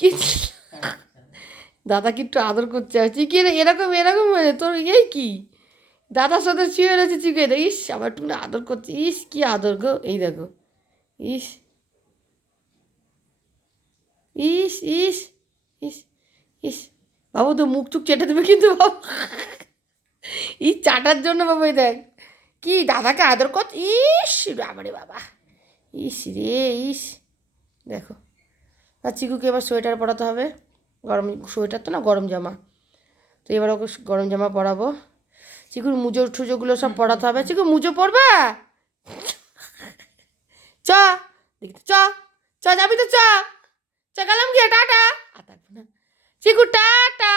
কি দাদা কি একটু আদর করতে হচ্ছে কি এরকম এরকম হয়ে তোর এই কি দাদার সাথে শুয়ে রয়েছে চিকে ইস আবার একটু আদর করছে ইস কি আদর গো এই দেখো ইস ইস ইস ইস ইস বাবু তো মুখ টুক চেটে দেবে কিন্তু বাবু ইস চাটার জন্য বাবু এই দেখ কি দাদাকে আদর কর ইস বাবারে বাবা ইস রে ইস দেখো আর চিকুকে এবার সোয়েটার পরাতে হবে গরম সোয়েটার তো না গরম জামা তো এবার ওকে গরম জামা পরাবো চিকুর মুজো টুজোগুলো সব পরাতে হবে চিকু মুজো পরবা চ দেখি চ চ যাবি তো চ চ গেলাম গিয়ে টাটা আর থাকবো না চিকু টাটা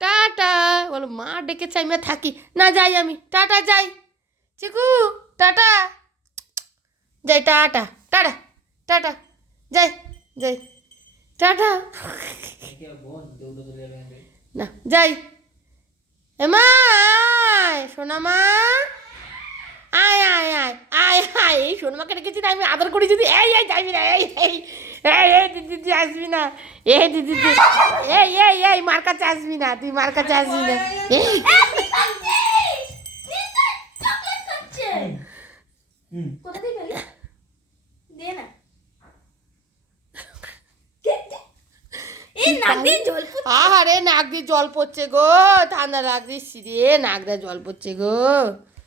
টাটা বলো মা ডেকেছে আমি আর থাকি না যাই আমি টাটা যাই চিকু টাটা যাই টাটা টাটা টাটা যাই যাই টাটা না যাই এমা আয় সোনা মা আয় আয় আয় আয় আয় এই সোনামাকে রেখেছি না আমি আদর করি যদি এই এই যাবি না এই এই এই এই দিদি আসবি না এই দিদি এই এই এই মার কাছে আসবি না তুই মার কাছে আসবি না এই আহারে নাক দিয়ে জল পড়ছে গো ঠান্ডা লাগছে রে নাক দিয়ে জল পড়ছে গো